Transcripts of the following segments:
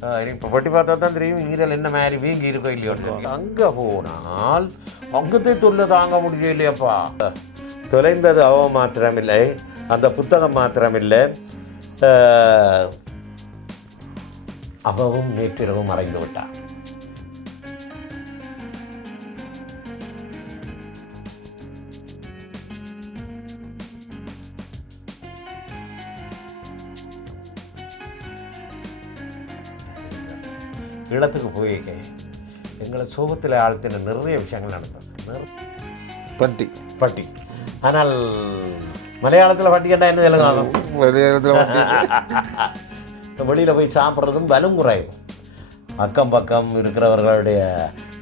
இப்போ பட்டி பார்த்தா தான் தெரியும் ஈரல் என்ன மாதிரி வீங்கி இருக்கோ இல்லையோ. அங்கே போனால் அங்கத்தை தொல்லை தாங்க முடியும் இல்லையாப்பா. தொலைந்தது அவ மாத்திரமில்லை, அந்த புத்தகம் மாத்திரமில்லை, அவவும் நேற்றிரவும் மறைந்து விட்டான். ஈழத்துக்கு போயிருக்க எங்களை சோகத்தில் ஆழ்த்தின நிறைய விஷயங்கள் நடந்தது. பட்டி பட்டி. ஆனால் மலையாளத்தில் பட்டி கேட்டால் என்ன தெலுங்கு? மலையாளத்தில் வெளியில் போய் சாப்பிட்றதும் பலம் குறையும். அக்கம் பக்கம் இருக்கிறவர்களுடைய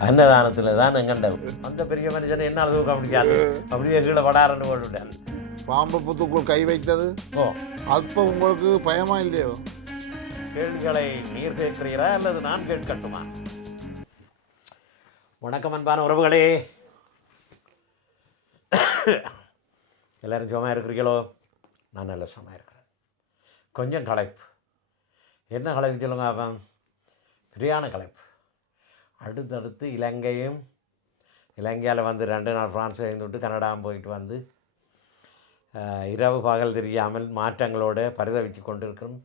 அன்னதானத்தில் தான் எங்கண்ட அந்த பெரிய மனுஷனை என்னால் தூக்க முடியாது. அப்படியே கீழே படாரன்னு போட்டுவிட்டேன். பாம்பு புத்துக்குள் கை வைத்தது. அப்போ உங்களுக்கு பயமா இல்லையோ? கேள்விகளை நீர் கேட்கிறீரா அல்லது நான் கேட்கட்டுமா? வணக்கம் அன்பான உறவுகளே, எல்லோரும் சும்மா இருக்கிறீங்களோ? நான் நல்ல சும்மா இருக்கிறேன். கொஞ்சம் களைப்பு. என்ன களைப்பு சொல்லுங்க? அவன் சரியான களைப்பு. அடுத்தடுத்து இலங்கையில் வந்து 2 நாள் ஃப்ரான்ஸில் இருந்துவிட்டு கனடாவும் போயிட்டு வந்து இரவு பகல் தெரியாமல் மாற்றங்களோடு பரிதவிச்சு கொண்டிருக்கிறோம்.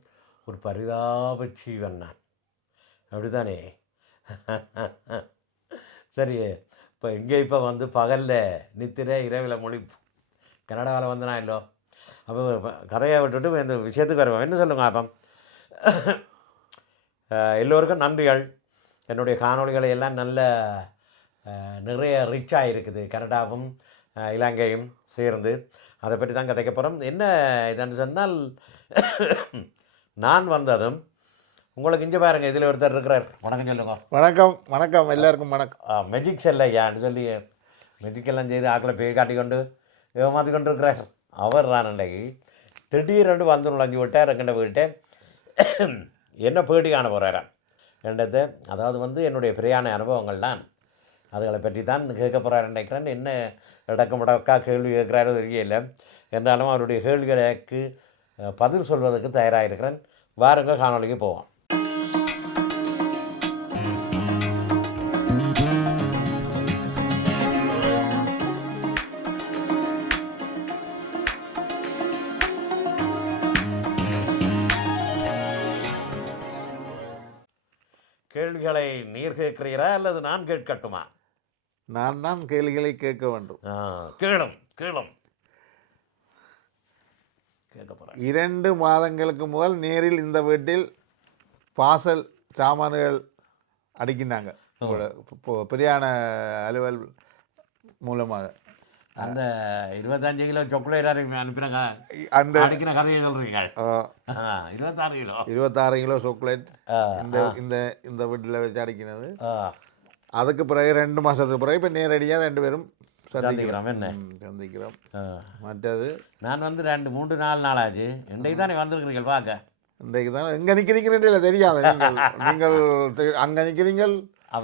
ஒரு பரிதாப ஜீவன் நான், அப்படி தானே? சரி, இப்போ வந்து பகலில் நித்திரை, இரவில் மொழிப்பு. கனடாவில் வந்து நான் இல்லோ. அப்போ கதையை விட்டுட்டு இந்த விஷயத்துக்கு வருவேன். என்ன சொல்லுங்க? அப்போ எல்லோருக்கும் நன்றிகள். என்னுடைய காணொளிகளை எல்லாம் நல்ல நிறைய ரிச்சாக இருக்குது. கனடாவும் இலங்கையும் சேர்ந்து அதை பற்றி தான் கதைக்க போகிறோம். என்ன இதுன்னு சொன்னால், நான் வந்ததும் உங்களுக்கு இங்கே பாருங்கள், இதில் ஒருத்தர் இருக்கிறார். வணக்கம் சொல்லுங்க. வணக்கம். வணக்கம் எல்லாருக்கும் வணக்கம். மெஜிக் செல்லையான்னு சொல்லி மெஜிக்கெல்லாம் செய்து ஆக்களை பேய் காட்டி கொண்டு ஏமாற்றி கொண்டு இருக்கிறார். அவர் தான் அன்றைக்கு திடீரென்று வந்து நுழைஞ்சு விட்டார் என்கிட்ட வீட்டை. என்ன பேட்டி காண போகிறாராம் என்றது. அதாவது வந்து என்னுடைய பிரியாண அனுபவங்கள் தான், அதுகளை பற்றி தான் கேட்க போகிறார் நினைக்கிறேன். என்ன இடக்கமுடக்கா கேள்வி கேட்குறாரோ தெரியல. என்றாலும் அவருடைய கேள்விகளுக்கு பதில் சொல்வதற்கு தயாராக இருக்கிறேன். வாருங்க, காணொலிக்கு போவோம். கேள்விகளை நீர் கேட்கிறீரா அல்லது நான் கேட்கட்டுமா? நான் தான் கேள்விகளை கேட்க வேண்டும். கேளும் கேளும் கேட்க போகிறேன். 2 மாதங்களுக்கு முதல் நேரில் இந்த வீட்டில் பாசல் சாமான்கள் அடிக்கினாங்க பிரியாண அலுவல் மூலமாக. அந்த 25 கிலோ சாக்லேட் அனுப்பினாங்க, அந்த அடிக்கிற கதையை சொல்கிறீங்க. 26 கிலோ சாக்லேட் இந்த வீட்டில் வச்சு அடிக்கிறது. அதுக்கு பிறகு 2 மாதத்துக்கு பிறகு இப்போ நேரடியாக 2 பேரும் சந்திக்கிறோம். என்ன சந்திக்கிறோம். மற்றது நான் வந்து 2-3-4 நாள் ஆச்சு. இன்றைக்கு தானே வந்திருக்கிறீர்கள் பார்க்க. இன்றைக்கு தான் எங்கே நிற்கிறீங்கன்னு தெரியாது. நீங்கள் அங்கே நிற்கிறீங்கள்,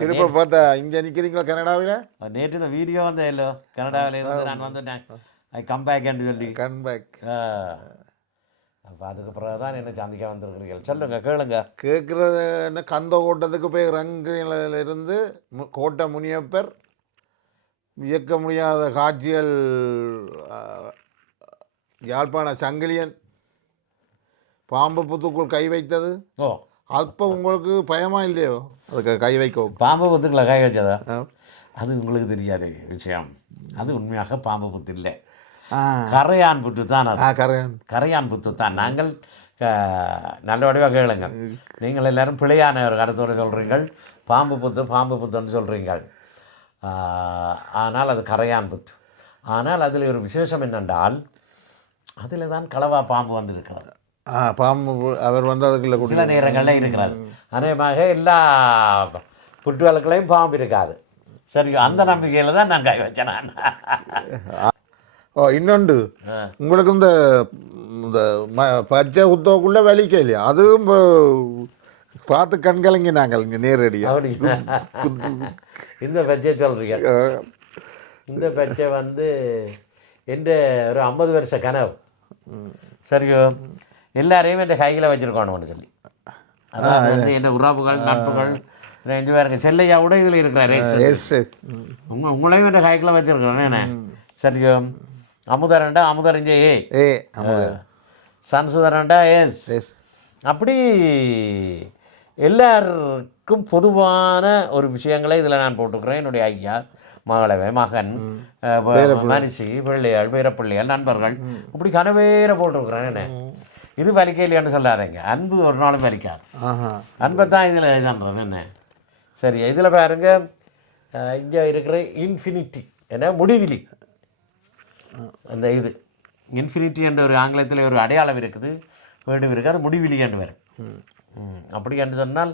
திருப்ப பார்த்தா இங்கே நிற்கிறீங்களா கனடாவில். நேற்று இந்த வீடியோ வந்தே இல்லோ, கனடாவில் இருந்து நான் வந்துட்டேன். ஐ கம் பேக்ன்னு சொல்லி கம்பேக். அப்போ அதுக்கு பிறகு தான் என்ன சந்திக்க வந்திருக்கிறீர்கள். சொல்லுங்க, கேளுங்க. கேட்குறது என்ன, கந்த கோட்டத்துக்கு போய் ரங்கிலிருந்து கோட்டை முனியப்பர், இயக்க முடியாத காட்சிகள், யாழ்ப்பாண சங்கிலியன், பாம்பு புத்துக்குள் கை வைத்தது. அப்போ உங்களுக்கு பயமா இல்லையோ அதுக்கு கை வைக்க? பாம்பு புத்துக்குள்ள கை வச்சதா? அது உங்களுக்கு தெரியாத விஷயம். அது உண்மையாக பாம்பு புத்து இல்லை, கரையான் புத்து தான். அது கரையான் புத்து தான். நாங்கள் நல்ல வடிவாக கேளுங்க. நீங்கள் எல்லோரும் பிழையான ஒரு கருத்தோடு சொல்கிறீங்கள். பாம்பு புத்துன்னு சொல்கிறீங்கள். ஆனால் அது கரையான் புத்து. ஆனால் அதில் ஒரு விசேஷம் என்னென்றால், அதில் தான் களவா பாம்பு வந்திருக்கிறது. பாம்பு அவர் வந்து அதுக்குள்ள சில நேரங்களில் இருக்கிறது. அநேகமாக எல்லா புற்றுவலுக்களையும் பாம்பு இருக்காது. சரி, அந்த நம்பிக்கையில் தான் நான் கை வச்சேன். நான் இன்னொன்று, உங்களுக்கு இந்த பச்சை குத்தோக்குள்ளே வலிக்க இல்லையா, அதுவும் பார்த்து கண்கலங்கி நாங்கள் இங்கே நேரடியாக. இந்த பச்சை சொல்கிறீங்க. இந்த பச்சை வந்து என்ற ஒரு 50 வருஷ கனவு. சரியோ, எல்லாரையும் என் கையில் வச்சுருக்கணும்னு சொல்லி அதாவது வந்து என் உறவுகள் நட்புகள் ரெண்டு பேருக்கு செல்லையாவோட இதில் இருக்கிறார் உங்களையும் என்ற கைக்கில் வச்சுருக்கிறேன் என்ன சரியோ அமுதரண்டா அமுதரஞ்சே ஏ சன்சுதரண்டா எஸ் அப்படி எல்லாருக்கும் பொதுவான ஒரு விஷயங்களை இதில் நான் போட்டுக்கிறேன். என்னுடைய ஐயா மகளவை மகன் மனுஷி பிள்ளைகள் பேரப்பிள்ளைகள் நண்பர்கள் இப்படி கனவேற போட்டிருக்கிறேன். என்ன இது வலிக்க இல்லையான்னு சொல்லாதீங்க. அன்பு ஒரு நாளும் வலிக்காது. அன்பை தான் இதில் இதுன்றேன். என்ன சரி, இதில் பாருங்க இங்கே இருக்கிற இன்ஃபினிட்டி என்ன முடிவிலி. அந்த இது இன்ஃபினிட்டி என்ற ஒரு ஆங்கிலத்தில் ஒரு அடையாளம் இருக்குது, வேர்டு இருக்குது, அது முடிவிலி என்று வரும். அப்படி என்று சொன்னால்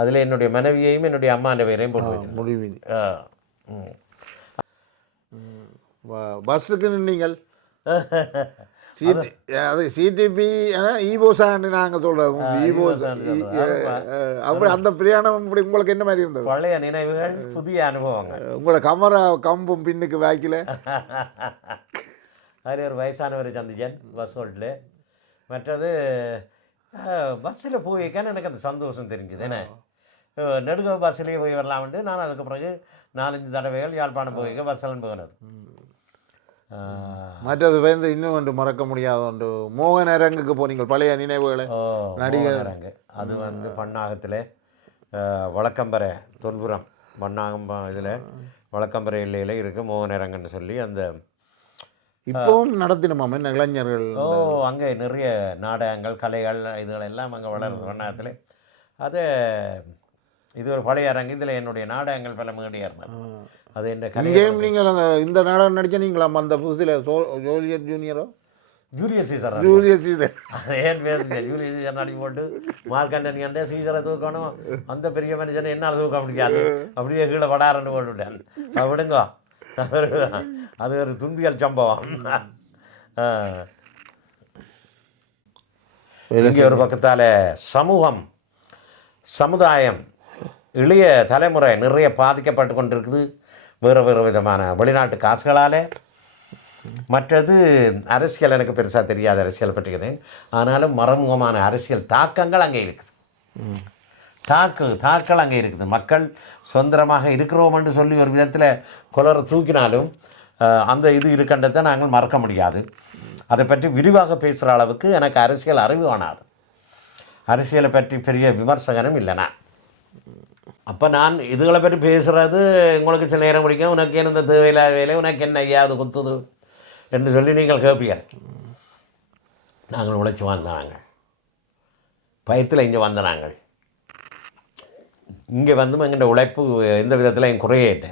அதில் என்னுடைய மனைவியையும் என்னுடைய அம்மாண்ட பேரையும் போட்டு முடிவிலி. பஸ்ஸுக்கு நின்றீங்கள் அது சிடிபி ஈபோசான்னு நாங்கள் சொல்கிறோம். ஈபோஸ் அப்படி அந்த பிரயாணம் இப்படி உங்களுக்கு என்ன மாதிரி இருந்தது? பழைய நினைவுகள், புதிய அனுபவங்கள். உங்களோட கமரா கம்பும் பின்னுக்கு வாய்க்கில் அதில் ஒரு வயசானவரை சந்திச்சேன் பஸ் ஹோல்ட்டில். மற்றது பஸ்ஸில் போய்க்கான எனக்கு அந்த சந்தோஷம் தெரிஞ்சுது. என்ன நெடுக பஸ்ஸிலேயே போய் வரலாம்ட்டு நான் அதுக்கு பிறகு 4-5 தடவைகள் யாழ்ப்பாணம் போய் பஸ்ஸெல்லாம் போனது. மற்றது வந்து இன்னும் ஒன்று மறக்க முடியாத ஒன்று மோகன் அரங்குக்கு போனீங்க, பழைய நினைவுகளை. நடிகர் அரங்கு அது வந்து பண்ணாகத்தில் வழக்கம்பரை தொன்புரம் பண்ணாகம் இதில் வழக்கம்பரை இல்லையில் இருக்குது மோகன் அரங்குன்னு சொல்லி அந்த இப்போவும் நடத்தினோம் என்ன இளைஞர்கள். அங்கே நிறைய நாடகங்கள் கலைகள் இதுகள் எல்லாம் அங்கே வளருது வண்ணாகத்தில். அது இது ஒரு பழைய அரங்கு. இதில் என்னுடைய நாடகங்கள் பல மேடையாக இருந்தது. அது என்ன கலைஞர் நீங்கள் அந்த இந்த நாடகம் நடிச்ச நீங்களாம் அந்த புதுசில் ஜூலியட் ஜூனியரோ ஜூலியஸ் சீசர் ஜூலியஸ் சீசர் ஏன் பேசுங்க. ஜூலியஸ் சீசர் நடி போட்டு மார்க்கண்டன் கண்டே சீசரை தூக்கணும், அந்த பெரிய மனுஷனை என்னால் தூக்க முடியாது, அப்படியே கீழே வடாரன்னு போட்டுவிட்டேன். விடுங்க, அது ஒரு துன்பியல் சம்பவம். இங்கே ஒரு பக்கத்தால் சமூகம் சமுதாயம் இளைய தலைமுறை நிறைய பாதிக்கப்பட்டு கொண்டிருக்குது வேறு வேறு விதமான வெளிநாட்டு காசுகளால். மற்றது அரசியல் எனக்கு பெருசாக தெரியாத அரசியல் பற்றியது, ஆனாலும் மறைமுகமான அரசியல் தாக்கங்கள் அங்கே இருக்குது. தாக்கள் அங்கே இருக்குது. மக்கள் சுதந்திரமாக இருக்கிறோம் என்று சொல்லி ஒரு விதத்தில் குலரை தூக்கினாலும் அந்த இது இருக்கின்றதை நாங்கள் மறக்க முடியாது. அதை பற்றி விரிவாக பேசுகிற அளவுக்கு எனக்கு அரசியல் அறிவு காணாது. அரசியலை பற்றி பெரிய விமர்சகனும் இல்லைனா. அப்போ நான் இதுகளை பற்றி பேசுகிறது உங்களுக்கு சில நேரம் பிடிக்கும். உனக்கு என்ன இந்த தேவையில்லாத வேலை, உனக்கு என்ன ஐயா அது குத்துது என்று சொல்லி நீங்கள் கேட்பீர்கள். நாங்கள் உழைச்சி வந்தாங்க, பயத்தில் இங்கே வந்த நாங்கள் இங்கே வந்து எங்கள்கிட்ட உழைப்பு எந்த விதத்தில் என் குறையே இல்லை.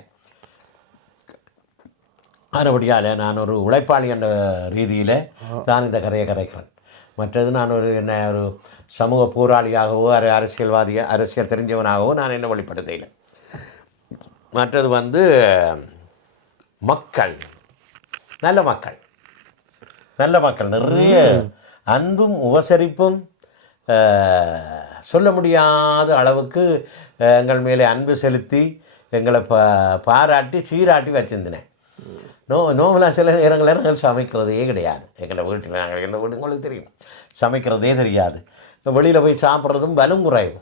அதுபடியால் நான் ஒரு உழைப்பாளி என்ற ரீதியில் தான் இந்த கதையை கதைக்கிறேன். மற்றது நான் ஒரு சமூக போராளியாகவோ அரசியல் தெரிஞ்சவனாகவோ நான் என்ன வெளிப்படுத்தலை. மற்றது வந்து மக்கள் நல்ல மக்கள் நிறைய அன்பும் உபசரிப்பும் சொல்ல முடியாத அளவுக்கு எங்கள் மேலே அன்பு செலுத்தி எங்களை பாராட்டி சீராட்டி வச்சிருந்தேன். நோவலாக சில நேரங்களில் நாங்கள் சமைக்கிறதே கிடையாது. எங்களை வீட்டில் நாங்கள் எந்த வீடு உங்களுக்கு தெரியும், சமைக்கிறதே தெரியாது. இப்போ வெளியில் போய் சாப்பிட்றதும் பலம் குறையும்.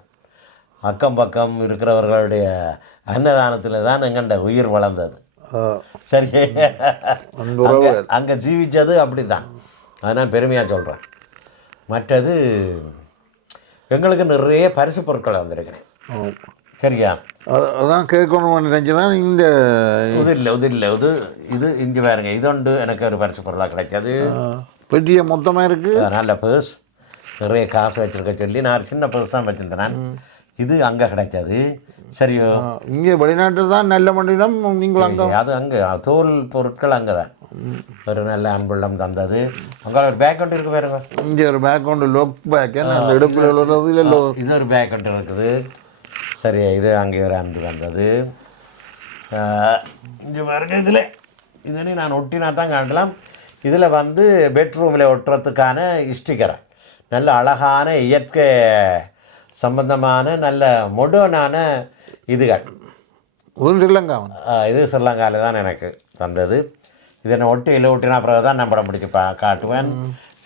அக்கம் பக்கம் இருக்கிறவர்களுடைய அன்னதானத்தில் தான் எங்கள்ட உயிர் வளர்ந்தது. சரி, அங்கே ஜீவித்தது அப்படி தான். அதை நான் பெருமையாக சொல்கிறேன். மற்றது எங்களுக்கு நிறைய பரிசு பொருட்களை வந்திருக்கிறேன். சரியா, அதான் கேட்கணும் நினைச்சுதான் இந்த இது இங்கே பாருங்க. இது ஒன்று எனக்கு ஒரு பரிசு பொருளாக கிடைச்சது. பெரிய மொத்தமாக இருக்குது, நல்ல பர்ஸ், நிறைய காசு வச்சுருக்க சொல்லி நான் சின்ன பர்ஸ் தான் வச்சுருந்தேன். இது அங்கே கிடைச்சது. சரியோ, இங்கே வெளிநாட்டில் தான் நல்ல மண்டினம். நீங்கள் அங்கே அது அங்கே தோல் பொருட்கள் அங்கே தான் ஒரு நல்ல அன்புள்ளம் தந்தது. அங்கே ஒரு பேக் ஒன்று இருக்குது பாருங்க. இங்கே ஒரு பேக் ஒன்று லோக் பேக், அந்த இடுப்பில் உள்ளது. இல்லை, இது ஒரு பேக் ஒன்று இருக்குது. சரி, இது அங்கே ஒரு அன்பு வந்தது. இங்கே பாருங்க, இதில் நான் ஒட்டினா தான் காட்டலாம். இதில் வந்து பெட்ரூமில் ஒட்டுறதுக்கான ஸ்டிக்கரை நல்ல அழகான இயற்கை சம்பந்தமான நல்ல மொடர்னான இதுகள். ஸ்ரீலங்கா, இது ஸ்ரீலங்காவில் தான் எனக்கு தந்தது. இதை நான் ஒட்டினா பிறகு தான் நான் படம் பிடிச்சி காட்டுவேன்.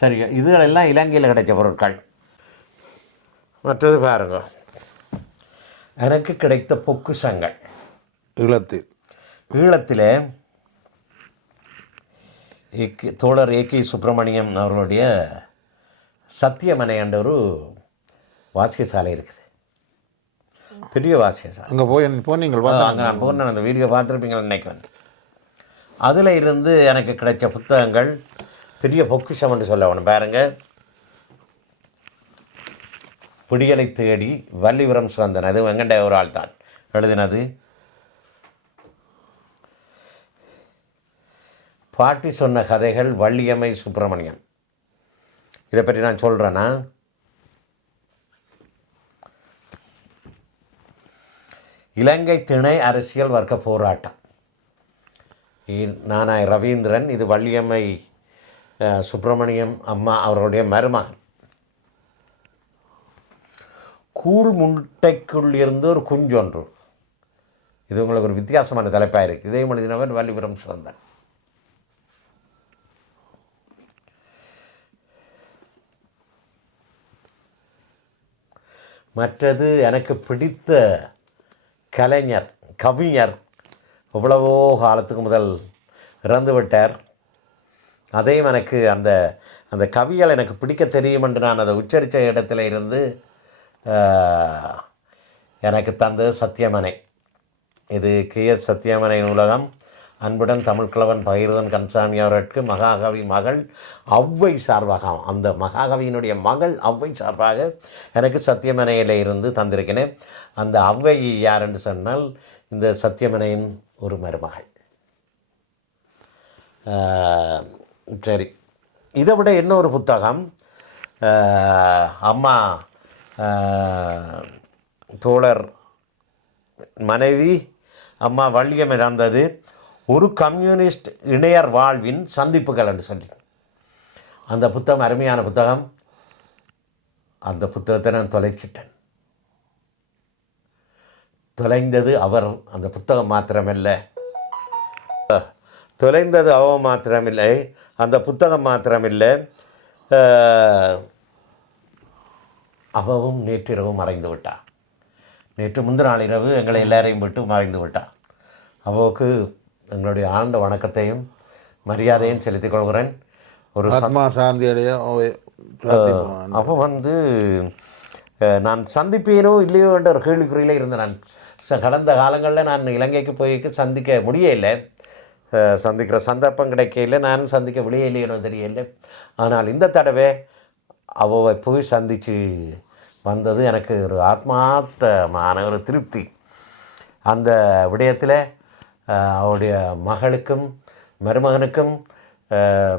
சரி, இதுகளெல்லாம் இலங்கையில் கிடைச்ச பொருட்கள். மற்றது பாருங்க, எனக்கு கிடைத்த பொக்குஷங்கள் ஈழத்தில் தோழர் ஏகே சுப்பிரமணியம் அவர்களுடைய சத்தியமனை என்ற ஒரு வாசியசாலை இருக்குது, பெரிய வாசியசாலை. அங்கே போனீங்கள்? அங்கே நான் போனேன், அந்த வீடியோ பார்த்துருப்பீங்கன்னு நினைக்கிறேன். அதில் இருந்து எனக்கு கிடைச்ச புத்தகங்கள் பெரிய பொக்கிஷம் என்று சொல்ல வேணும். பாருங்கள், விடியலை தேடி வள்ளிவரம் சுகந்தன், அது வெங்கண்ட ஒரு ஆள் தான் எழுதினது. பாட்டி சொன்ன கதைகள் வள்ளியம்மை சுப்பிரமணியம். இதை பற்றி நான் சொல்கிறேன்னா, இலங்கை திணை அரசியல் வர்க்க போராட்டம், நானாய் ரவீந்திரன், இது வள்ளியம்மை சுப்பிரமணியம் அம்மா அவர்களுடைய மருமகன். கூழ் முட்டைக்குள் இருந்து ஒரு குஞ்சொன்று, இது உங்களுக்கு ஒரு வித்தியாசமான தலைப்பாக இருக்குது. இதே எழுதினவர் வள்ளிவரம் சுகந்தன். மற்றது எனக்கு பிடித்த கலைஞர் கவிஞர் எவ்வளவோ காலத்துக்கு முதல் இறந்து விட்டார். அதையும் எனக்கு அந்த அந்த கவிகள் எனக்கு பிடிக்க தெரியும் என்று நான் அதை உச்சரித்த இடத்துல இருந்து எனக்கு தந்தது சத்தியமனை. இது KS சத்தியமனை நூலகம். அன்புடன் தமிழ்கிழவன் பகிர்தன் கந்தசாமி அவர்களுக்கு மகாகவி மகள் ஔவை சார்பாக, அந்த மகாகவியினுடைய மகள் ஔவை சார்பாக எனக்கு சத்தியமனையில் இருந்து தந்திருக்கிறேன். அந்த ஔவை யார் என்று சொன்னால் இந்த சத்தியமனையின் ஒரு மருமகள். சரி, இதை விட இன்னொரு புத்தகம் அம்மா தோழர் மனைவி அம்மா வள்ளியம்மை தந்தது, ஒரு கம்யூனிஸ்ட் இணையர் வாழ்வின் சந்திப்புகள் என்று சொல்லி. அந்த புத்தகம் அருமையான புத்தகம். அந்த புத்தகத்தை நான் தொலைச்சிட்டேன். தொலைந்தது அவர், அந்த புத்தகம் மாத்திரமில்லை, தொலைந்தது அவ மாத்திரமில்லை, அந்த புத்தகம் மாத்திரமில்லை, அவவும் நேற்றிரவு மறைந்து விட்டாள். நேற்று முந்தின நாள் இரவு எங்களை எல்லாரையும் விட்டு மறைந்து விட்டாள். அவவுக்கு எங்களுடைய ஆழ்ந்த வணக்கத்தையும் மரியாதையும் செலுத்திக் கொள்கிறேன். ஒரு ஆத்மா சாந்தியடைய. அப்போ நான் சந்திப்பேனோ இல்லையோ என்ற ஒரு கேள்விக்குறியில் இருந்தேன். நான் கடந்த காலங்களில் நான் இலங்கைக்கு போய் சந்திக்க முடியலை, சந்திக்கிற சந்தர்ப்பம் கிடைக்கல, நானும் சந்திக்க முடியலையோ தெரியலை. ஆனால் இந்த தடவை அவவை போய் சந்தித்து வந்தது எனக்கு ஒரு ஆத்மார்த்தமான ஒரு திருப்தி. அந்த விடயத்தில் அவருடைய மகளுக்கும் மருமகனுக்கும்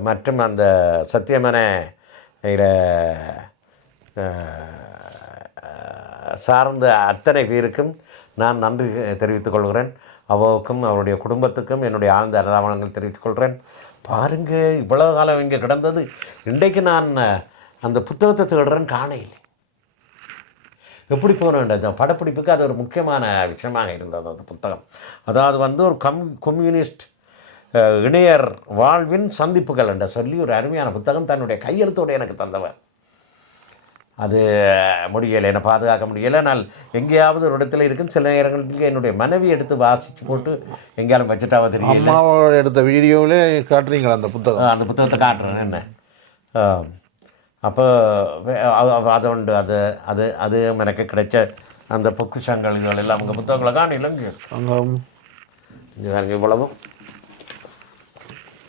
மற்றும் அந்த சத்தியமனை சார்ந்த அத்தனை பேருக்கும் நான் நன்றி தெரிவித்துக் கொள்கிறேன். அவருக்கும் அவருடைய குடும்பத்துக்கும் என்னுடைய ஆழ்ந்த அனுதாபங்கள் தெரிவித்துக் கொள்கிறேன். பாருங்கள், இவ்வளவு காலம் இங்கே கிடந்தது, இன்றைக்கு நான் அந்த புத்தகத்தை தேடுறேன், காணையில். எப்படி போன இந்த படப்பிடிப்புக்கு அது ஒரு முக்கியமான விஷயமாக இருந்தது அந்த புத்தகம். அதாவது ஒரு கம்யூனிஸ்ட் இணையர் வாழ்வின் சந்திப்புகள் என்ற சொல்லி ஒரு அருமையான புத்தகம் தன்னுடைய கையெழுத்தோடு எனக்கு தந்தவர். அது முடியலை, என்னை பாதுகாக்க முடியலை. நான் எங்கேயாவது ஒரு இடத்துல இருக்கும். சில நேரங்களுக்கு என்னுடைய மனைவி எடுத்து வாசித்து போட்டு எங்கேயாலும் வச்சுட்டாவ தெரியல. எடுத்த வீடியோவிலே காட்டுறீங்களா அந்த புத்தகம்? அந்த புத்தகத்தை காட்டுறேன் என்ன. அப்போ அதுண்டு அது அது அது எனக்கு கிடைச்ச அந்த பொக்குஷங்கள் இதுகள் எல்லாம் அவங்க புத்தகங்களை காணலங்க. அங்கே இவ்வளவும்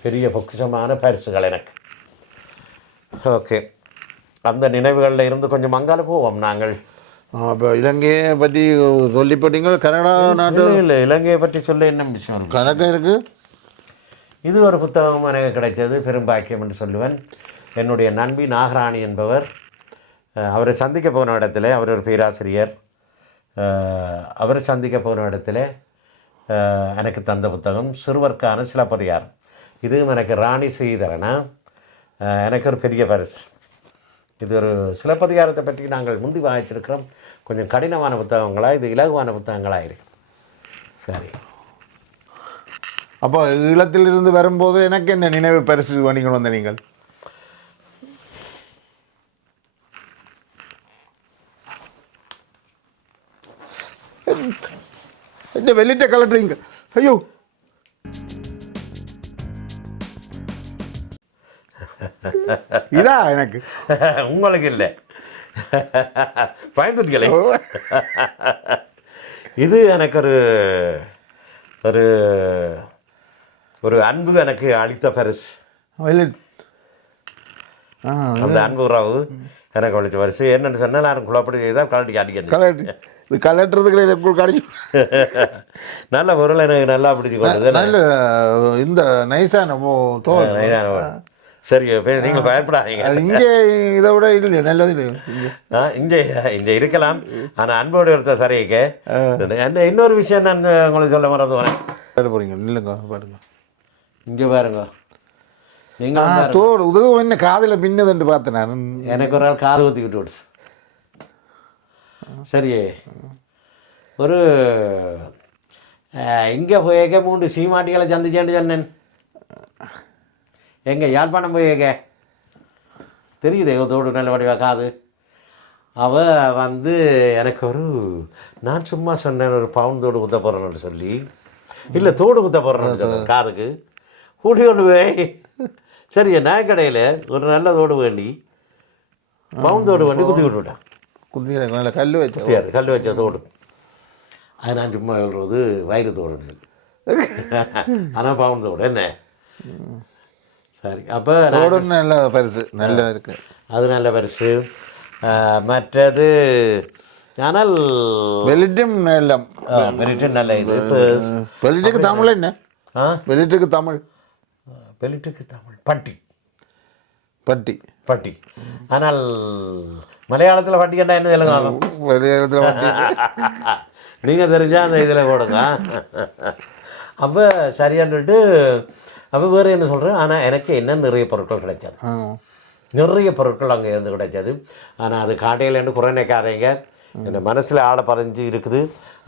பெரிய பொக்குஷமான பரிசுகள் எனக்கு. ஓகே, அந்த நினைவுகளில் இருந்து கொஞ்சம் மங்கால போவோம் நாங்கள். இப்போ இலங்கையை பற்றி சொல்லி போட்டீங்க. கனடா நாட்டு இல்லை, இலங்கையை பற்றி சொல்ல என்ன விஷயம் கணக்கு இருக்குது. இது ஒரு புத்தகம் எனக்கு கிடைச்சது, பெரும்பாக்கியம் என்று சொல்லுவேன். என்னுடைய நண்பி நாகராணி என்பவர், அவரை சந்திக்க போன இடத்துல, அவர் ஒரு பேராசிரியர், அவரை சந்திக்க போன இடத்துல எனக்கு தந்த புத்தகம் சிறுவர்க்கான சிலப்பதிகாரம். இதுவும் எனக்கு ராணி ஸ்ரீதரனா எனக்கு ஒரு பெரிய பரிசு. இது ஒரு சிலப்பதிகாரத்தை பற்றி நாங்கள் முந்தி வாய்ச்சிருக்கிறோம். கொஞ்சம் கடினமான புத்தகங்களாக, இது இலகுவான புத்தகங்களாக இருக்குது. சரி, அப்போ ஈழத்திலிருந்து வரும்போது எனக்கு என்ன நினைவு பரிசு நீங்கள் வந்த? நீங்கள் இந்த வெளியிட்ட கலட்டுறீங்க ஐயோ இதா எனக்கு உங்களுக்கு இல்லை பயந்துட்டீங்களே. இது எனக்கு ஒரு ஒரு ஒரு அன்பு எனக்கு அளித்த பரிசு. அந்த அன்பு உறவு எனக்கு அளித்த பரிசு. என்னென்னு சொன்னால் நான் குழப்படி தான் கலட்டி அடிக்கணும். இது கலட்டுறதுக்கு எனக்கு கிடைக்கும். நல்ல பொருள் எனக்கு நல்லா பிடிச்சி கொண்டது. நல்ல இந்த நைஸான தோல் நைஸான. சரி நீங்கள் பயப்படாதீங்க. இங்கே இதை விட இல்லை நல்லது இல்லை. இங்கே இங்கே இருக்கலாம். ஆனால் அன்போடு ஒருத்த தரையக்க இன்னொரு விஷயம் நான் உங்களுக்கு சொல்ல மறந்து வரேன். போறீங்க இல்லைங்க பாருங்க இங்கே பாருங்க. நீங்கள் தோடு உதவு என்ன காதில் பின்னதுன்னு பார்த்தேன் நான். எனக்கு ஒரு நாள் காது ஊற்றி விட்டு விடுச்சு. சரி ஒரு இங்கே போயக்க 3 சீமாட்டிகளை சந்திச்சேன்னு சொன்னேன். எங்கே யாழ்ப்பாணம் போயக்க தெரியுது தோடு நல்ல வடிவா காது. அவள் வந்து எனக்கு ஒரு நான் சும்மா சொன்னேன் ஒரு பவுன் தோடு குத்த போகிறேன்னு சொல்லி. இல்லை தோடு குத்த போகிறேன்னு சொன்னேன் காதுக்கு. கூட்டி கொண்டு போய் சரி நகைக்கடையில் ஒரு நல்ல தோடு வேண்டி பவுன் தோடு வேண்டி குத்தி விட்டுவிட்டேன். குத்தி கல் வச்சு கல் வச்ச தோடு. அது நான் சும்மா சொல்கிறது வயிறு தோடு. ஆனால் பவுன் தோடு என்ன சரி. அப்போ நல்ல பரிசு நல்லா இருக்கு. அது நல்ல பரிசு. மற்றது ஆனால் வெளிட்டும் நல்ல வெளிட்டும் நல்ல இது. வெளிட்டுக்கு தமிழ் என்ன? வெளிட்டுக்கு தமிழ் வெளிட்டுக்கு தமிழ் பட்டி பட்டி பட்டி. ஆனால் மலையாளத்தில் பட்டிக்கண்டா என்ன தெலுங்கு ஆகும்? மலையாளத்தில் நீங்கள் தெரிஞ்சால் அந்த இதில் போடுங்க. அப்போ சரியான்ட்டு அப்போ வேறு என்ன சொல்கிறேன். ஆனால் எனக்கு என்ன நிறைய பொருட்கள் கிடைச்சது. நிறைய பொருட்கள் அங்கே இருந்து கிடைச்சது. ஆனால் அது காட்டையிலேருந்து குறை நினைக்காதீங்க. என் மனசில் ஆளை பறிஞ்சு இருக்குது.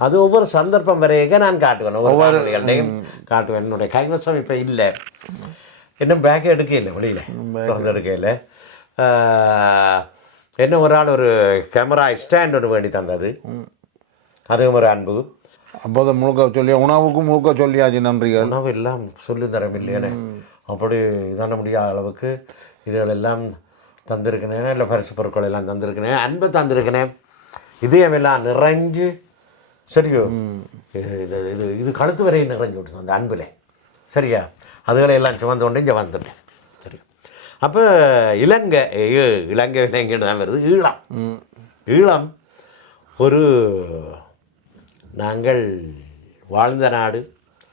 அது ஒவ்வொரு சந்தர்ப்பம் வரையக்க நான் காட்டுவேன். ஒவ்வொரு நிகழ்ச்சியும் காட்டுவேன். என்னுடைய கைவசம் இப்போ இல்லை. இன்னும் பேக்கை எடுக்க இல்லை, வெளியில் திறந்து எடுக்க இல்லை. என்ன ஒரு ஆள் ஒரு கேமரா ஸ்டாண்ட் ஒன்று வேண்டி தந்தது. அதுவும் ஒரு அன்பு. அப்போது முழுக்க சொல்லி உணவுக்கும் முழுக்க சொல்லியாச்சு நன்றிகள். உணவு எல்லாம் சொல்லி தரம் இல்லையானே அப்படி இதான முடியாத அளவுக்கு இதுகளெல்லாம் தந்திருக்கிறேன். இல்லை பரிசு பொருட்கள் எல்லாம் தந்திருக்கிறேன். அன்பை தந்திருக்கிறேன். இதயம் எல்லாம் நிறைஞ்சு சரியோ இது இது இது கழுத்து வரையும் நிறைஞ்சு விட்டு அந்த அன்பில் சரியா. அதுகளை எல்லாம் சுமந்து கொண்டு இங்கே வந்துட்டேன். சரி. அப்போ இலங்கை இலங்கைன்னு தான் வருது. ஈழம் ஒரு நாங்கள் வாழ்ந்த நாடு,